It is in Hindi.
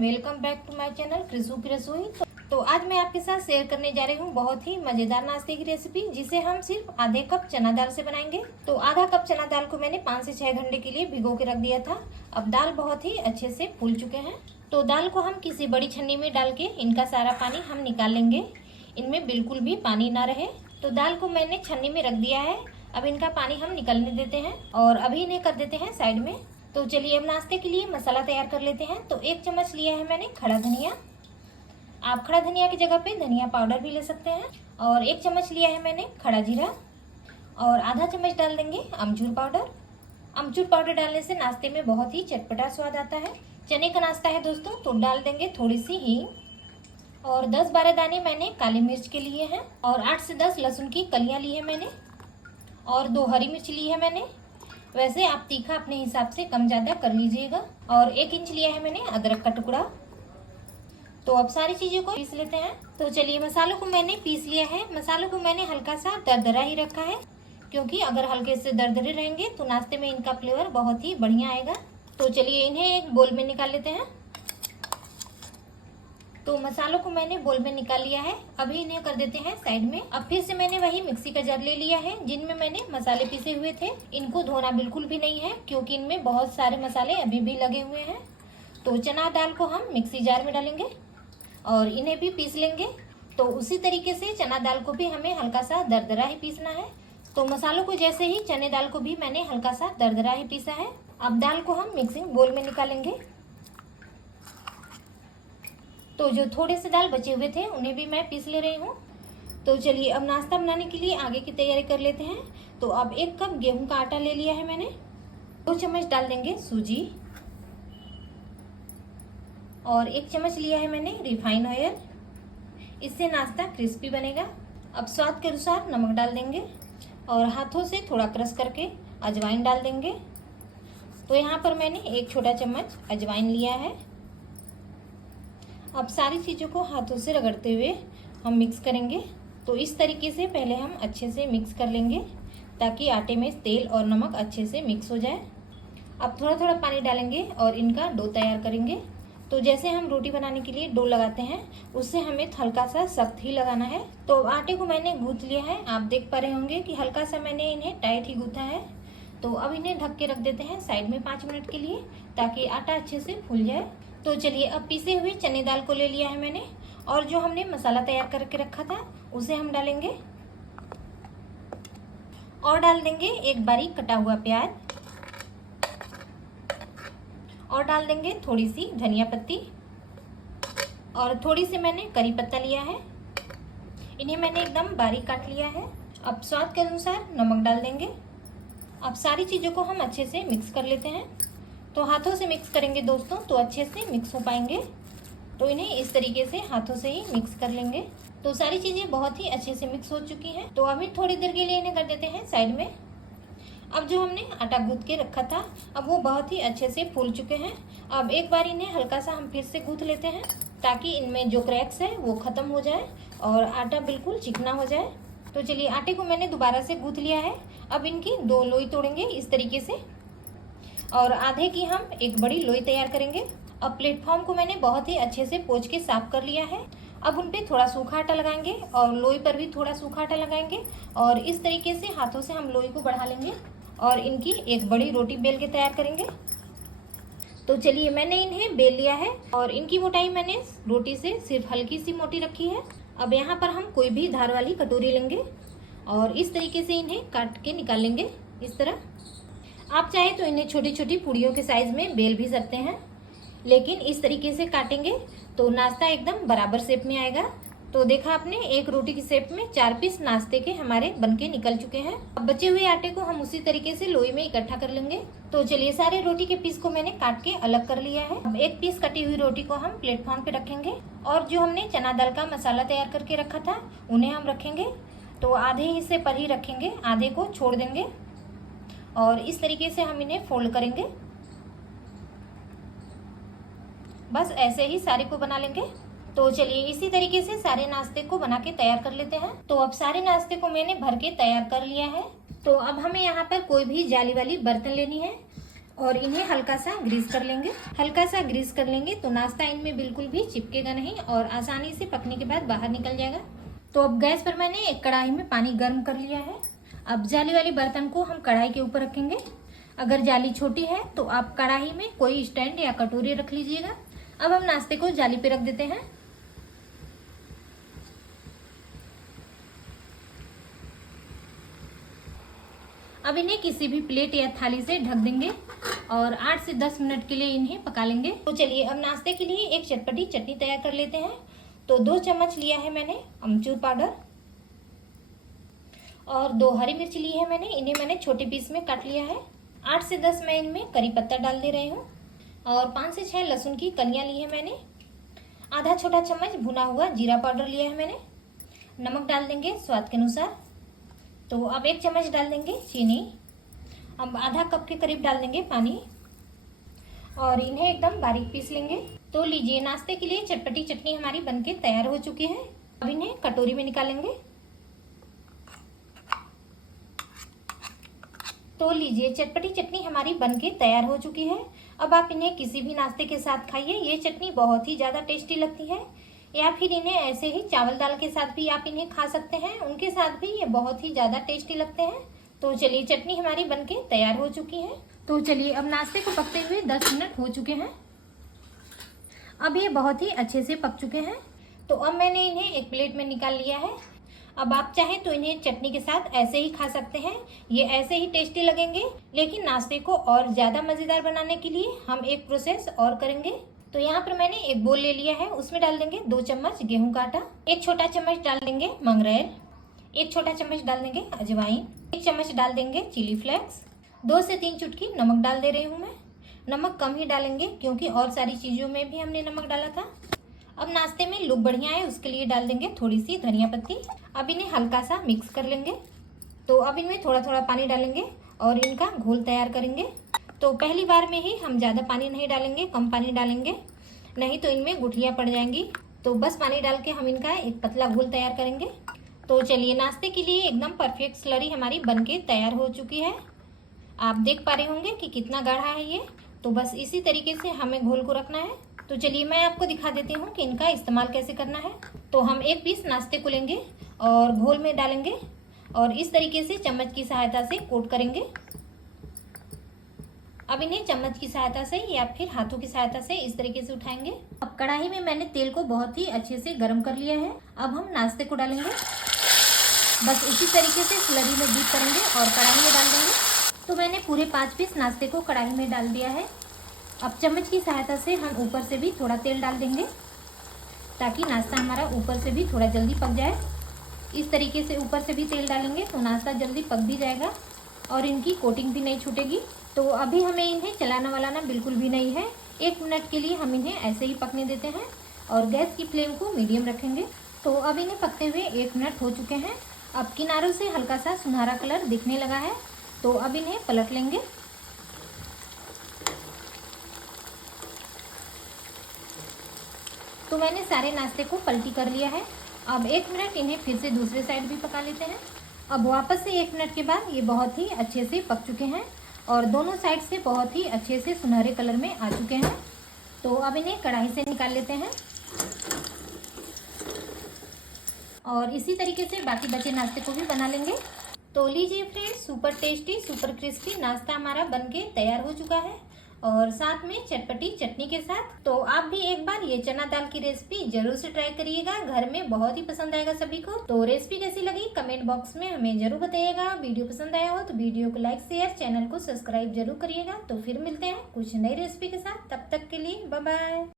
Welcome back to my channel Krishu की रसोई। तो आज मैं आपके साथ शेयर करने जा रही हूँ बहुत ही मजेदार नाश्ते की रेसिपी, जिसे हम सिर्फ आधे कप चना दाल से बनाएंगे। तो आधा कप चना दाल को मैंने 5 से 6 घंटे के लिए भिगो के रख दिया था। अब दाल बहुत ही अच्छे से फूल चुके हैं। तो दाल को हम किसी बड़ी छन्नी में डाल के इनका सारा पानी हम निकाल लेंगे। इनमें बिल्कुल भी पानी ना रहे। तो दाल को मैंने छन्नी में रख दिया है। अब इनका पानी हम निकलने देते हैं और अभी इन्हें कर देते हैं साइड में। तो चलिए अब नाश्ते के लिए मसाला तैयार कर लेते हैं। तो 1 चम्मच लिया है मैंने खड़ा धनिया। आप खड़ा धनिया की जगह पे धनिया पाउडर भी ले सकते हैं। और 1 चम्मच लिया है मैंने खड़ा जीरा और आधा चम्मच डाल देंगे अमचूर पाउडर। अमचूर पाउडर डालने से नाश्ते में बहुत ही चटपटा स्वाद आता है। चने का नाश्ता है दोस्तों, तो डाल देंगे थोड़ी सी हींग और 10-12 दाने मैंने काली मिर्च के लिए हैं और 8 से 10 लहसुन की कलियां ली है मैंने और 2 हरी मिर्च ली है मैंने। वैसे आप तीखा अपने हिसाब से कम ज़्यादा कर लीजिएगा। और 1 इंच लिया है मैंने अदरक का टुकड़ा। तो अब सारी चीज़ों को पीस लेते हैं। तो चलिए मसालों को मैंने पीस लिया है। मसालों को मैंने हल्का सा दरदरा ही रखा है, क्योंकि अगर हल्के से दरदरे रहेंगे तो नाश्ते में इनका फ्लेवर बहुत ही बढ़िया आएगा। तो चलिए इन्हें एक बोल में निकाल लेते हैं। तो मसालों को मैंने बोल में निकाल लिया है। अभी इन्हें कर देते हैं साइड में। अब फिर से मैंने वही मिक्सी का जार ले लिया है जिनमें मैंने मसाले पीसे हुए थे। इनको धोना बिल्कुल भी नहीं है, क्योंकि इनमें बहुत सारे मसाले अभी भी लगे हुए हैं। तो चना दाल को हम मिक्सी जार में डालेंगे और इन्हें भी पीस लेंगे। तो उसी तरीके से चना दाल को भी हमें हल्का सा दरदरा ही पीसना है। तो मसालों को जैसे ही चने दाल को भी मैंने हल्का सा दरदरा ही पीसा है। अब दाल को हम मिक्सिंग बोल में निकालेंगे। तो जो थोड़े से दाल बचे हुए थे उन्हें भी मैं पीस ले रही हूँ। तो चलिए अब नाश्ता बनाने के लिए आगे की तैयारी कर लेते हैं। तो अब 1 कप गेहूं का आटा ले लिया है मैंने। 2 चम्मच डाल देंगे सूजी और 1 चम्मच लिया है मैंने रिफाइन ऑयल। इससे नाश्ता क्रिस्पी बनेगा। अब स्वाद के अनुसार नमक डाल देंगे और हाथों से थोड़ा क्रश करके अजवाइन डाल देंगे। तो यहाँ पर मैंने 1 छोटा चम्मच अजवाइन लिया है। अब सारी चीज़ों को हाथों से रगड़ते हुए हम मिक्स करेंगे। तो इस तरीके से पहले हम अच्छे से मिक्स कर लेंगे, ताकि आटे में तेल और नमक अच्छे से मिक्स हो जाए। अब थोड़ा थोड़ा पानी डालेंगे और इनका डो तैयार करेंगे। तो जैसे हम रोटी बनाने के लिए डो लगाते हैं, उससे हमें हल्का सा सख्त ही लगाना है। तो आटे को मैंने गूंथ लिया है। आप देख पा रहे होंगे कि हल्का सा मैंने इन्हें टाइट ही गूंथा है। तो अब इन्हें ढक के रख देते हैं साइड में 5 मिनट के लिए, ताकि आटा अच्छे से फूल जाए। तो चलिए अब पीसे हुए चने दाल को ले लिया है मैंने और जो हमने मसाला तैयार करके रखा था उसे हम डालेंगे और डाल देंगे 1 बारीक कटा हुआ प्याज और डाल देंगे थोड़ी सी धनिया पत्ती और थोड़ी सी मैंने करी पत्ता लिया है। इन्हें मैंने एकदम बारीक काट लिया है। अब स्वाद के अनुसार नमक डाल देंगे। अब सारी चीज़ों को हम अच्छे से मिक्स कर लेते हैं। तो हाथों से मिक्स करेंगे दोस्तों, तो अच्छे से मिक्स हो पाएंगे। तो इन्हें इस तरीके से हाथों से ही मिक्स कर लेंगे। तो सारी चीज़ें बहुत ही अच्छे से मिक्स हो चुकी हैं। तो अभी थोड़ी देर के लिए इन्हें कर देते हैं साइड में। अब जो हमने आटा गूंथ के रखा था, अब वो बहुत ही अच्छे से फूल चुके हैं। अब एक बार इन्हें हल्का सा हम फिर से गूंथ लेते हैं, ताकि इनमें जो क्रैक्स है वो ख़त्म हो जाए और आटा बिल्कुल चिकना हो जाए। तो चलिए आटे को मैंने दोबारा से गूंथ लिया है। अब इनकी 2 लोई तोड़ेंगे इस तरीके से और आधे की हम एक बड़ी लोई तैयार करेंगे। अब प्लेटफॉर्म को मैंने बहुत ही अच्छे से पोंछ के साफ कर लिया है। अब उन पे थोड़ा सूखा आटा लगाएंगे और लोई पर भी थोड़ा सूखा आटा लगाएंगे और इस तरीके से हाथों से हम लोई को बढ़ा लेंगे और इनकी एक बड़ी रोटी बेल के तैयार करेंगे। तो चलिए मैंने इन्हें बेल लिया है और इनकी मोटाई मैंने रोटी से सिर्फ हल्की सी मोटी रखी है। अब यहाँ पर हम कोई भी धार वाली कटोरी लेंगे और इस तरीके से इन्हें काट के निकाल लेंगे इस तरह। आप चाहे तो इन्हें छोटी छोटी पूड़ियों के साइज में बेल भी सकते हैं, लेकिन इस तरीके से काटेंगे तो नाश्ता एकदम बराबर शेप में आएगा। तो देखा आपने, एक रोटी की शेप में 4 पीस नाश्ते के हमारे बनके निकल चुके हैं। अब बचे हुए आटे को हम उसी तरीके से लोई में इकट्ठा कर लेंगे। तो चलिए सारे रोटी के पीस को मैंने काट के अलग कर लिया है। अब 1 पीस कटी हुई रोटी को हम प्लेटफॉर्म पे रखेंगे और जो हमने चना दाल का मसाला तैयार करके रखा था उन्हें हम रखेंगे। तो आधे हिस्से पर ही रखेंगे, आधे को छोड़ देंगे और इस तरीके से हम इन्हें फोल्ड करेंगे। बस ऐसे ही सारे को बना लेंगे। तो चलिए इसी तरीके से सारे नाश्ते को बना के तैयार कर लेते हैं। तो अब सारे नाश्ते को मैंने भर के तैयार कर लिया है। तो अब हमें यहाँ पर कोई भी जाली वाली बर्तन लेनी है और इन्हें हल्का सा ग्रीस कर लेंगे। हल्का सा ग्रीस कर लेंगे तो नाश्ता इनमें बिल्कुल भी चिपकेगा नहीं और आसानी से पकने के बाद बाहर निकल जाएगा। तो अब गैस पर मैंने एक कढ़ाई में पानी गर्म कर लिया है। अब जाली वाली बर्तन को हम कढ़ाई के ऊपर रखेंगे। अगर जाली छोटी है तो आप कढ़ाई में कोई स्टैंड या कटोरी रख लीजिएगा। अब हम नाश्ते को जाली पे रख देते हैं। अब इन्हें किसी भी प्लेट या थाली से ढक देंगे और 8 से 10 मिनट के लिए इन्हें पका लेंगे। तो चलिए अब नाश्ते के लिए एक चटपटी चटनी तैयार कर लेते हैं। तो 2 चम्मच लिया है मैंने अमचूर पाउडर और 2 हरी मिर्च ली है मैंने, इन्हें मैंने छोटे पीस में काट लिया है। 8 से 10 मैं इनमें करी पत्ता डाल दे रही हूँ और 5 से 6 लहसुन की कलियाँ ली है मैंने। आधा छोटा चम्मच भुना हुआ जीरा पाउडर लिया है मैंने। नमक डाल देंगे स्वाद के अनुसार। तो अब 1 चम्मच डाल देंगे चीनी। अब आधा कप के करीब डाल देंगे पानी और इन्हें एकदम बारीक पीस लेंगे। तो लीजिए नाश्ते के लिए चटपटी चटनी हमारी बनके तैयार हो चुकी है। अब इन्हें कटोरी में निकालेंगे। तो लीजिए चटपटी चटनी हमारी बनके तैयार हो चुकी है। अब आप इन्हें किसी भी नाश्ते के साथ खाइए। ये चटनी बहुत ही ज़्यादा टेस्टी लगती है, या फिर इन्हें ऐसे ही चावल दाल के साथ भी आप इन्हें खा सकते हैं, उनके साथ भी ये बहुत ही ज़्यादा टेस्टी लगते हैं। तो चलिए चटनी हमारी बनके तैयार हो चुकी है। तो चलिए अब नाश्ते को पकते हुए 10 मिनट हो चुके हैं। अब ये बहुत ही अच्छे से पक चुके हैं। तो अब मैंने इन्हें एक प्लेट में निकाल लिया है। अब आप चाहें तो इन्हें चटनी के साथ ऐसे ही खा सकते हैं, ये ऐसे ही टेस्टी लगेंगे। लेकिन नाश्ते को और ज़्यादा मज़ेदार बनाने के लिए हम एक प्रोसेस और करेंगे। तो यहाँ पर मैंने एक बोल ले लिया है, उसमें डाल देंगे 2 चम्मच गेहूं का आटा, 1 छोटा चम्मच डाल देंगे मंगरेल, 1 छोटा चम्मच डाल देंगे अजवाइन, 1 चम्मच डाल देंगे चिली फ्लेक्स, 2 से 3 चुटकी नमक डाल दे रही हूँ मैं। नमक कम ही डालेंगे क्योंकि और सारी चीज़ों में भी हमने नमक डाला था। अब नाश्ते में लुक बढ़िया है उसके लिए डाल देंगे थोड़ी सी धनिया पत्ती। अब इन्हें हल्का सा मिक्स कर लेंगे। तो अब इनमें थोड़ा थोड़ा पानी डालेंगे और इनका घोल तैयार करेंगे। तो पहली बार में ही हम ज़्यादा पानी नहीं डालेंगे, कम पानी डालेंगे, नहीं तो इनमें गुठलियाँ पड़ जाएंगी। तो बस पानी डाल के हम इनका एक पतला घोल तैयार करेंगे। तो चलिए नाश्ते के लिए एकदम परफेक्ट स्लरी हमारी बनके तैयार हो चुकी है। आप देख पा रहे होंगे कि कितना गाढ़ा है ये। तो बस इसी तरीके से हमें घोल को रखना है। तो चलिए मैं आपको दिखा देती हूँ कि इनका इस्तेमाल कैसे करना है। तो हम एक पीस नाश्ते को लेंगे और घोल में डालेंगे और इस तरीके से चम्मच की सहायता से कोट करेंगे। अब इन्हें चम्मच की सहायता से या फिर हाथों की सहायता से इस तरीके से उठाएंगे। अब कढ़ाई में मैंने तेल को बहुत ही अच्छे से गर्म कर लिया है। अब हम नाश्ते को डालेंगे, बस इसी तरीके से स्लरी में डीप करेंगे और कढ़ाई में डाल देंगे। तो मैंने पूरे 5 पीस नाश्ते को कढ़ाई में डाल दिया है। अब चम्मच की सहायता से हम ऊपर से भी थोड़ा तेल डाल देंगे ताकि नाश्ता हमारा ऊपर से भी थोड़ा जल्दी पक जाए। इस तरीके से ऊपर से भी तेल डालेंगे तो नाश्ता जल्दी पक भी जाएगा और इनकी कोटिंग भी नहीं छूटेगी। तो अभी हमें इन्हें चलाना वलाना बिल्कुल भी नहीं है। 1 मिनट के लिए हम इन्हें ऐसे ही पकने देते हैं और गैस की फ्लेम को मीडियम रखेंगे। तो अब इन्हें पकते हुए 1 मिनट हो चुके हैं। अब किनारों से हल्का सा सुनहरा कलर दिखने लगा है। तो अब इन्हें पलट लेंगे। तो मैंने सारे नाश्ते को पलटी कर लिया है। अब 1 मिनट इन्हें फिर से दूसरे साइड भी पका लेते हैं। अब वापस से 1 मिनट के बाद ये बहुत ही अच्छे से पक चुके हैं और दोनों साइड से बहुत ही अच्छे से सुनहरे कलर में आ चुके हैं। तो अब इन्हें कढ़ाई से निकाल लेते हैं और इसी तरीके से बाकी बचे नाश्ते को भी बना लेंगे। तो लीजिए friends, super tasty super crispy नाश्ता हमारा बनके तैयार हो चुका है और साथ में चटपटी चटनी के साथ। तो आप भी एक बार ये चना दाल की रेसिपी जरूर से ट्राई करिएगा, घर में बहुत ही पसंद आएगा सभी को। तो रेसिपी कैसी लगी कमेंट बॉक्स में हमें जरूर बताइएगा। वीडियो पसंद आया हो तो वीडियो को लाइक शेयर, चैनल को सब्सक्राइब जरूर करिएगा। तो फिर मिलते हैं कुछ नई रेसिपी के साथ, तब तक के लिए बाय बाय।